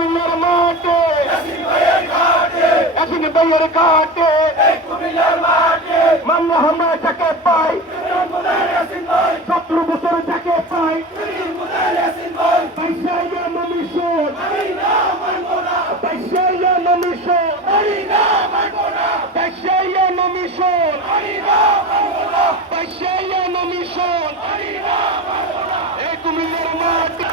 কুমিল্লার মাঠে এসিন ভাইয়ের ঘাটে মামলা হামলা যাকে পাই 17 বছর যাকে পাই পয়সা নমিশন পয়সা নমিশন পয়সা নমিশন পয়সা নমিশন এই কুমিল্লার মাঠে